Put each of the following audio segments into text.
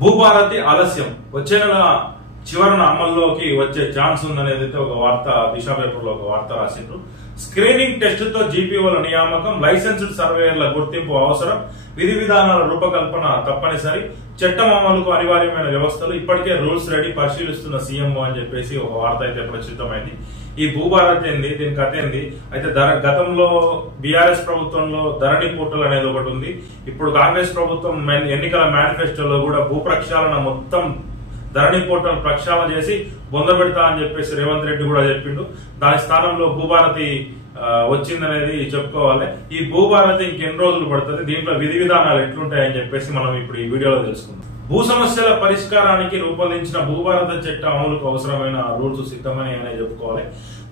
భూభారతి ఆలస్యం వచ్చే నెల చివరన అమల్లోకి వచ్చే ఛాన్స్ ఉందనేది ఒక వార్త దిశ పేపర్ లో ఒక వార్త రాసిండ్రు. స్క్రీనింగ్ టెస్ట్ తో జీపీఓల నియామకం, లైసెన్స్డ్ సర్వేయర్ల గుర్తింపు అవసరం, విధి విధానాల రూపకల్పన తప్పనిసరి, చట్టం అమలుకు అనివార్యమైన వ్యవస్థలు, ఇప్పటికే రూల్స్ రెడీ, పరిశీలిస్తున్న సీఎంఓ అని చెప్పేసి ఒక వార్త అయితే ప్రచురితమైంది. ఈ భూభారతి ఏంది, దీని కథ ఏంది అయితే గతంలో బీఆర్ఎస్ ప్రభుత్వంలో ధరణి పోర్టల్ అనేది ఒకటి ఉంది. ఇప్పుడు కాంగ్రెస్ ప్రభుత్వం ఎన్నికల మేనిఫెస్టోలో కూడా భూ ప్రక్షాళన మొత్తం ధరణి పోర్టల్ ప్రక్షాళన చేసి బొంద పెడతా అని చెప్పేసి రేవంత్ రెడ్డి కూడా చెప్పిండు. దాని స్థానంలో భూభారతి వచ్చిందనేది చెప్పుకోవాలి. ఈ భూభారతి ఇంకెన్ని రోజులు పడుతుంది, దీంట్లో విధి విధానాలు ఎట్లుంటాయని చెప్పేసి మనం ఇప్పుడు ఈ వీడియోలో తెలుసుకుందాం. భూ సమస్యల పరిష్కారానికి రూపొందించిన భూభారత చట్ట అమలుకు అవసరమైన రూల్స్ సిద్ధమని అనే చెప్పుకోవాలి.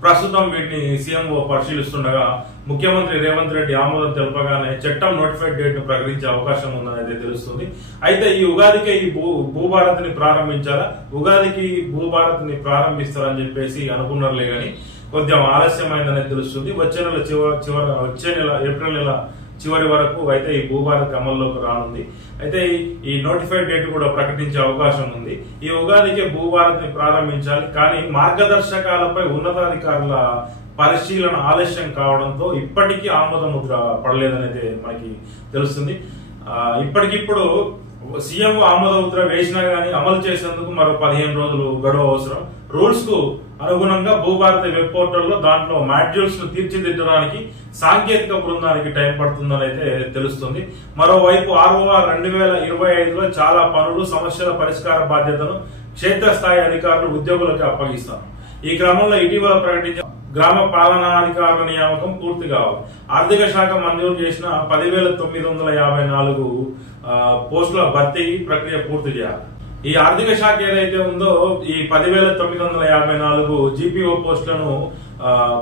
ప్రస్తుతం వీటిని సీఎంఓ పరిశీలిస్తుండగా ముఖ్యమంత్రి రేవంత్ రెడ్డి ఆమోదం తెలపగానే చట్టం నోటిఫైడ్ డేట్ ను ప్రకటించే అవకాశం ఉందనేది తెలుస్తుంది. అయితే ఈ ఉగాదికే ఈ భూభారతిని ప్రారంభించాలా, ఉగాదికి భూభారతిని ప్రారంభిస్తారని చెప్పేసి అనుకున్నారులే గాని కొంచెం ఆలస్యమైందనేది తెలుస్తుంది. వచ్చే నెల ఏప్రిల్ నెల చివరి వరకు అయితే ఈ భూభారతి అమల్లోకి రానుంది. అయితే ఈ నోటిఫైడ్ డేట్ కూడా ప్రకటించే అవకాశం ఉంది. ఈ ఉగాదికే భూభారతిని ప్రారంభించాలి, కానీ మార్గదర్శకాలపై ఉన్నతాధికారుల పరిశీలన ఆలస్యం కావడంతో ఇప్పటికీ ఆమోద ముద్ర పడలేదనేది మనకి తెలుస్తుంది. ఇప్పటికిప్పుడు సీఎం ఆమోద ముద్ర వేసినా గానీ అమలు చేసేందుకు మరో 15 రోజులు గడువు అవసరం. రూల్స్ కు అనుగుణంగా భూభారతి వెబ్ పోర్టల్లో దాంట్లో మాడ్యూల్స్ ను తీర్చిదిద్దడానికి సాంకేతిక బృందానికి టైం పడుతుందని అయితే తెలుస్తుంది. మరోవైపు ROR 2025లో చాలా పనులు, సమస్యల పరిష్కార బాధ్యతను క్షేత్రస్థాయి అధికారులు ఉద్యోగులకు అప్పగిస్తారు. ఈ క్రమంలో ఇటీవల ప్రకటించిన గ్రామ పాలనాధికారుల నియామకం పూర్తి కావాలి. ఆర్థిక శాఖ మంజూరు చేసిన 10,954 పోస్టుల భర్తీ ప్రక్రియ పూర్తి చేయాలి. ఈ ఆర్థిక శాఖ ఏదైతే ఉందో ఈ 10,954 జీపీఓ పోస్టులను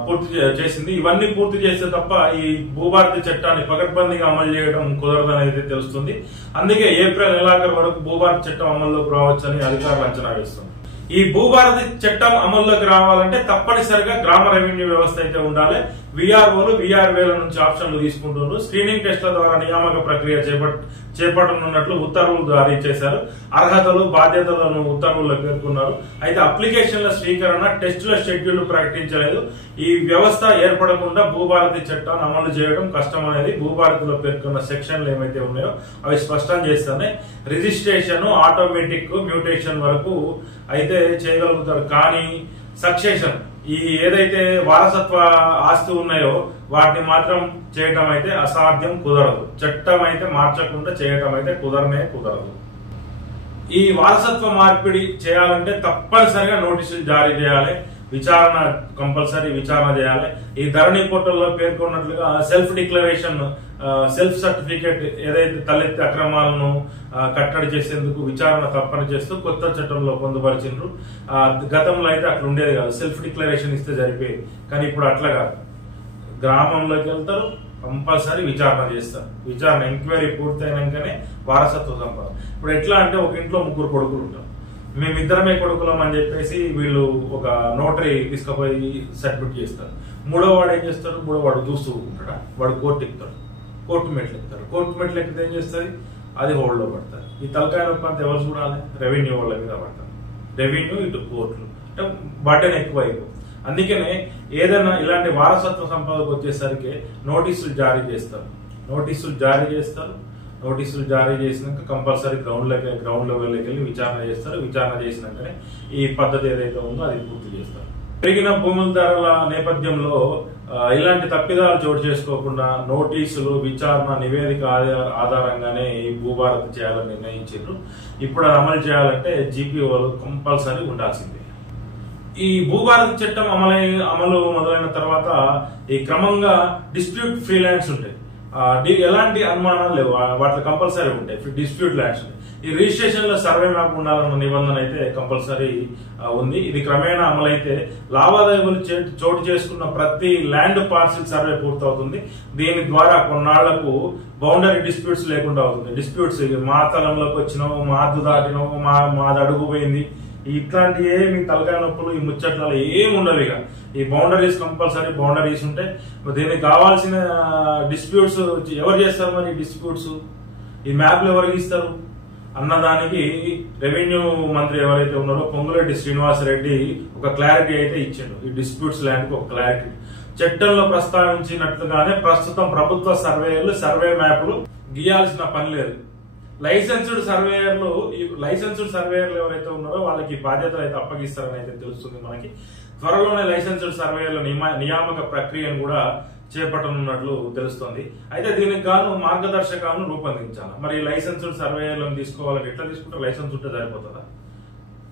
పూర్తి చేసింది. ఇవన్నీ పూర్తి చేస్తే తప్ప ఈ భూభారతి చట్టాన్ని పకడ్బందీగా అమలు చేయడం కుదరదనేది తెలుస్తుంది. అందుకే ఏప్రిల్ నెలాఖరు వరకు భూభారతి చట్టం అమల్లోకి రావచ్చని అధికారులు అంచనా వేస్తున్నారు. ఈ భూభారతి చట్టం అమల్లోకి రావాలంటే తప్పనిసరిగా గ్రామ రెవెన్యూ వ్యవస్థ అయితే ఉండాలి. వీఆర్ఓలు వీఆర్వేల నుంచి ఆప్షన్లు తీసుకుంటున్నారు. స్క్రీనింగ్ టెస్ట్ల ద్వారా నియామక ప్రక్రియ చేపట్టనున్నట్లు ఉత్తర్వులు జారీ చేశారు. అర్హతలు, బాధ్యతలను ఉత్తర్వుల్లో పేర్కొన్నారు. అయితే అప్లికేషన్ల స్వీకరణ, టెస్టుల షెడ్యూల్ ప్రకటించలేదు. ఈ వ్యవస్థ ఏర్పడకుండా భూభారతి చట్టాన్ని అమలు చేయడం కష్టం అనేది భూభారతిలో పేర్కొన్న సెక్షన్లు ఏమైతే ఉన్నాయో అవి స్పష్టం చేస్తానే. రిజిస్ట్రేషన్, ఆటోమేటిక్ మ్యూటేషన్ వరకు అయితే చేయగలుగుతారు, కానీ సక్సెషన్ ఈ ఏదైతే వారసత్వ ఆస్తి ఉన్నాయో వాటిని మాత్రం చేయటం అయితే అసాధ్యం, కుదరదు. చట్టం అయితే మార్చకుండా చేయటం అయితే కుదరదు. ఈ వారసత్వ మార్పిడి చేయాలంటే తప్పనిసరిగా నోటీసులు జారీ చేయాలి, విచారణ కంపల్సరీ విచారణ చేయాలి. ఈ ధరణి పోర్టల్లో పేర్కొన్నట్లుగా సెల్ఫ్ డిక్లరేషన్, సెల్ఫ్ సర్టిఫికేట్ ఏదైతే తలెత్తి అక్రమాలను కట్టడి చేసేందుకు విచారణ తప్పని చేస్తూ కొత్త చట్టంలో పొందుపరిచిండ్రు. గతంలో అయితే అట్లా ఉండేది కాదు, సెల్ఫ్ డిక్లరేషన్ ఇస్తే సరిపోయేది. కానీ ఇప్పుడు అట్లా కాదు, గ్రామంలోకి వెళ్తారు, కంపల్సరీ విచారణ చేస్తారు. విచారణ ఎంక్వైరీ పూర్తయినాకనే వారసత్వ సంపద. ఇప్పుడు ఎట్లా అంటే ఒక ఇంట్లో 3 కొడుకులు ఉంటారు, మేమిద్దరమే కొడుకులం అని చెప్పేసి వీళ్ళు ఒక నోటరీ తీసుకుపోయి సబ్మిట్ చేస్తారు. మూడో వాడు ఏం చేస్తాడు, మూడో వాడు చూస్తూ ఉంటాడా, వాడు కోర్టు ఎక్కుతాడు, కోర్టు మెట్లు ఎక్కుతాడు. కోర్టు మెట్లు ఎక్కితే ఏం చేస్తుంది, అది హోల్డ్ లో పడతారు. ఈ తలకాయ నొప్పి అంతా ఎవరు చూడాలి, రెవెన్యూ వాళ్ళ మీద పడతారు. రెవెన్యూ ఇటు కోర్టులు బటన్ ఎక్కువ అయిపోతుంది. అందుకనే ఏదైనా ఇలాంటి వారసత్వ సంపదకు వచ్చేసరికి నోటీసులు జారీ చేస్తారు. నోటీసులు జారీ చేసినాక కంపల్సరీ గ్రౌండ్ లెవెల్లోకి వెళ్ళి విచారణ చేస్తారు. విచారణ చేసినాకనే ఈ పద్ధతి ఏదైతే ఉందో అది పూర్తి చేస్తారు. పెరిగిన భూముల ధరల నేపథ్యంలో ఇలాంటి తప్పిదాలు చోటు చేసుకోకుండా నోటీసులు, విచారణ, నివేదిక ఆధారంగానే ఈ భూభారతి చేయాలని నిర్ణయించారు. ఇప్పుడు అది అమలు చేయాలంటే జీపీఓలు కంపల్సరీ ఉండాల్సిందే. ఈ భూభారతి చట్టం అమలు మొదలైన తర్వాత ఈ క్రమంగా డిస్ప్యూట్ ఫ్రీ ల్యాండ్స్ ఉంటాయి. ఎలాంటి అనుమానాలు లేవు, వాటిలో కంపల్సరీ ఉంటాయి డిస్ప్యూట్ ల్యాండ్స్. ఈ రిజిస్ట్రేషన్ లో సర్వే మ్యాప్ ఉండాలన్న నిబంధన అయితే కంపల్సరీ ఉంది. ఇది క్రమేణా అమలైతే లావాదేవీలు చోటు చేసుకున్న ప్రతి ల్యాండ్ పార్సిల్ సర్వే పూర్తవుతుంది. దీని ద్వారా కొన్నాళ్లకు బౌండరీ డిస్ప్యూట్స్ లేకుండా అవుతుంది. డిస్ప్యూట్స్ మా స్థలంలోకి వచ్చినావు, మా హద్దు దాటినావు, మాది అడుగు పోయింది, ఇట్లాంటి ఏమి తలకాయ నొప్పులు ఈ ముచ్చట్లలో ఏమి ఉండవు. ఇక ఈ బౌండరీస్ కంపల్సరీ బౌండరీస్ ఉంటాయి. దీనికి కావాల్సిన డిస్ప్యూట్స్ ఎవరు చేస్తారు, మరి డిస్ప్యూట్స్ ఈ మ్యాప్లు ఎవరికి ఇస్తారు, అన్నదానికి రెవెన్యూ మంత్రి ఎవరైతే ఉన్నారో పొంగులేటి శ్రీనివాసరెడ్డి ఒక క్లారిటీ అయితే ఇచ్చాడు. ఈ డిస్ప్యూట్స్ ల్యాండ్ కి ఒక క్లారిటీ చట్టంలో ప్రస్తావించినట్లుగానే ప్రస్తుతం ప్రభుత్వ సర్వేయర్లు సర్వే మ్యాప్లు గీయాల్సిన పని లేదు. లైసెన్స్డ్ సర్వేయర్లు ఎవరైతే ఉన్నారో వాళ్ళకి బాధ్యతలు అయితే అప్పగిస్తారని అయితే తెలుస్తుంది మనకి. త్వరలోనే లైసెన్స్డ్ సర్వేయర్ల నియామక ప్రక్రియను కూడా చేపట్టనున్నట్లు తెలుస్తోంది. అయితే దీనికి గాను మార్గదర్శకాలను రూపొందించాలి. మరి లైసెన్స్డ్ సర్వేయర్లను తీసుకోవాలంటే ఎట్లా తీసుకుంటే లైసెన్స్ ఉంటే సరిపోతుందా?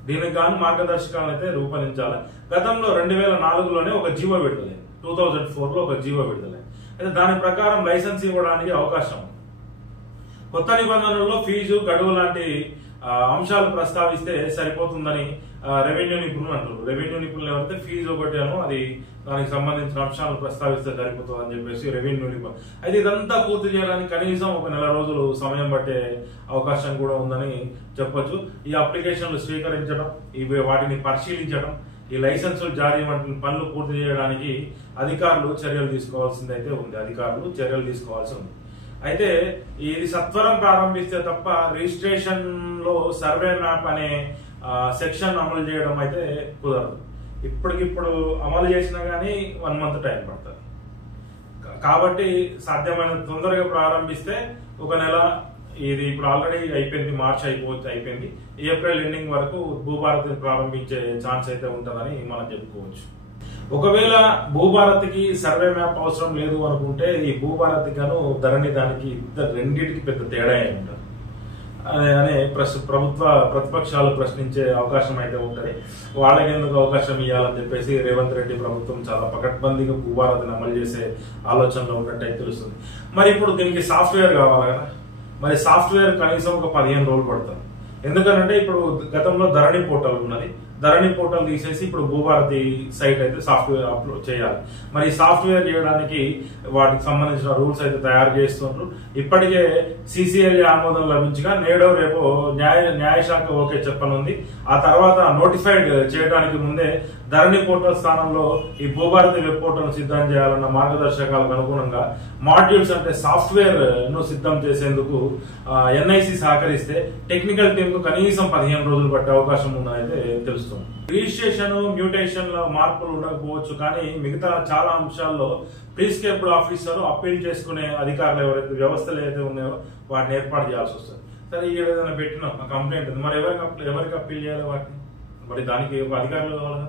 దీనికి గాను మార్గదర్శకాలను అయితే రూపొందించాలి. గతంలో 2004లోనే ఒక జీవో విడుదలైంది, 2004లో ఒక జీవో విడుదలైంది. అయితే దాని ప్రకారం లైసెన్స్ ఇవ్వడానికి అవకాశం ఉంది. కొత్త నిబంధనల్లో ఫీజు గడువు లాంటి అంశాలు ప్రస్తావిస్తే సరిపోతుందని రెవెన్యూ నిపుణులు అంటారు. రెవెన్యూ నిపుణులు ఎవరైతే ఫీజు ఒకటేనో అది దానికి సంబంధించిన అంశాలు ప్రస్తావిస్తే సరిపోతుంది అని చెప్పేసి రెవెన్యూ నిపుణులు. అయితే ఇదంతా పూర్తి చేయడానికి కనీసం ఒక నెల రోజులు సమయం పట్టే అవకాశం కూడా ఉందని చెప్పొచ్చు. ఈ అప్లికేషన్లు స్వీకరించడం, వాటిని పరిశీలించడం, ఈ లైసెన్సులు జారీ వంటి పనులు పూర్తి చేయడానికి అధికారులు చర్యలు తీసుకోవాల్సి ఉంది. అయితే ఇది సత్వరం ప్రారంభిస్తే తప్ప రిజిస్ట్రేషన్ లో సర్వే మ్యాప్ అనే సెక్షన్ అమలు చేయడం అయితే కుదరదు. ఇప్పటికిప్పుడు అమలు చేసినా గానీ 1 month టైం పడుతుంది. కాబట్టి సాధ్యమైన తొందరగా ప్రారంభిస్తే ఒక నెల, ఇది ఇప్పుడు ఆల్రెడీ అయిపోయింది, మార్చ్ అయిపోయింది, ఏప్రిల్ ఎండింగ్ వరకు భూభారతిని ప్రారంభించే ఛాన్స్ అయితే ఉంటుందని మనం చెప్పుకోవచ్చు. ఒకవేళ భూభారతికి సర్వే మ్యాప్ అవసరం లేదు అనుకుంటే ఈ భూభారతి గాను ధరణి దానికి రెండింటికి పెద్ద తేడా ఉంటుంది అనే ప్రతిపక్షాలు ప్రశ్నించే అవకాశం అయితే ఉంటది. వాళ్ళకి ఎందుకు అవకాశం ఇవ్వాలని చెప్పేసి రేవంత్ రెడ్డి ప్రభుత్వం చాలా పకడ్బందీగా భూభారతిని అమలు చేసే ఆలోచనలో ఉన్నట్టు తెలుస్తుంది. మరి ఇప్పుడు దీనికి సాఫ్ట్వేర్ కావాలి కదా, మరి సాఫ్ట్వేర్ కనీసం ఒక 15 రోజులు పడుతుంది. ఎందుకంటే ఇప్పుడు గతంలో ధరణి పోర్టల్ ఉన్నది, ధరణి పోర్టల్ తీసేసి ఇప్పుడు భూభారతి సైట్ అయితే సాఫ్ట్వేర్ అప్లోడ్ చేయాలి. మరి సాఫ్ట్వేర్ చేయడానికి వాటికి సంబంధించిన రూల్స్ అయితే తయారు చేస్తున్నారు. ఇప్పటికే సిసిఎల్ఏ ఆమోదం లభించగా నేడో రేపో న్యాయశాఖ ఓకే చెప్పనుంది. ఆ తర్వాత నోటిఫైడ్ చేయడానికి ముందే ధరణి పోర్టల్ స్థానంలో ఈ భూభారతి వెబ్ పోర్టల్ సిద్ధం చేయాలన్న మార్గదర్శకాలకు అనుగుణంగా మాడ్యూల్స్ అంటే సాఫ్ట్వేర్ ను సిద్ధం చేసేందుకు ఎన్ఐసి సహకరిస్తే టెక్నికల్ టీమ్ కు కనీసం 15 రోజులు పట్టే అవకాశం ఉందని అయితే తెలుస్తుంది. రిజిస్ట్రేషన్, మ్యూటేషన్ లో మార్పులు ఉండకపోవచ్చు, కానీ మిగతా చాలా అంశాల్లో ప్రిస్క్రైబ్డ్ ఆఫీసర్ అప్పీల్ చేసుకునే అధికారులు ఎవరైతే వ్యవస్థలు ఏదైతే ఉన్నాయో వాటిని ఏర్పాటు చేయాల్సి వస్తుంది. సరే, ఏదైనా పెట్టినా కంప్లైంట్ ఉంది, మరి ఎవరికి అప్పీల్ చేయాలి వాటిని? మరి దానికి అధికారులు కావాలి,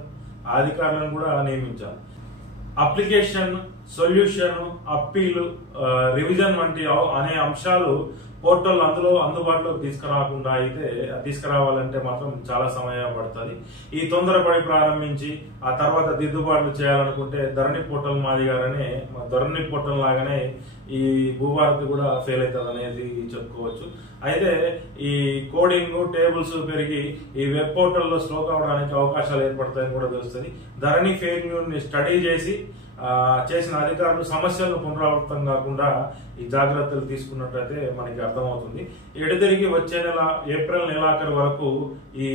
ఆ అధికారులను కూడా నియమించాలి. అప్లికేషన్, సొల్యూషన్, అప్పీలు, రివిజన్ వంటి అనే అంశాలు పోర్టల్ అందుబాటులో తీసుకురావాలంటే మాత్రం చాలా సమయం పడుతుంది. ఈ తొందరపడి ప్రారంభించి ఆ తర్వాత దిద్దుబాట్లు చేయాలనుకుంటే ధరణి పోర్టల్ లాగానే ఈ భూభారతి కూడా ఫెయిల్ అవుతుంది అనేది చెప్పుకోవచ్చు. అయితే ఈ కోడింగ్ టేబుల్స్ పెరిగి ఈ వెబ్ పోర్టల్లో స్లో కావడానికి అవకాశాలు ఏర్పడతాయని కూడా తెలుస్తుంది. ధరణి ఫెయిల్యూర్ ని స్టడీ చేసిన అధికారులు సమస్యలను పునరావృతం కాకుండా ఈ జాగ్రత్తలు తీసుకున్నట్టయితే మనకి అర్థమవుతుంది. ఎడతెరిగి వచ్చే నెల ఏప్రిల్ నెలాఖరు వరకు ఈ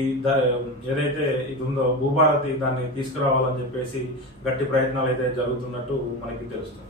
ఏదైతే ఇది ఉందో భూభారతి దాన్ని తీసుకురావాలని చెప్పేసి గట్టి ప్రయత్నాలు అయితే జరుగుతున్నట్టు మనకి తెలుస్తుంది.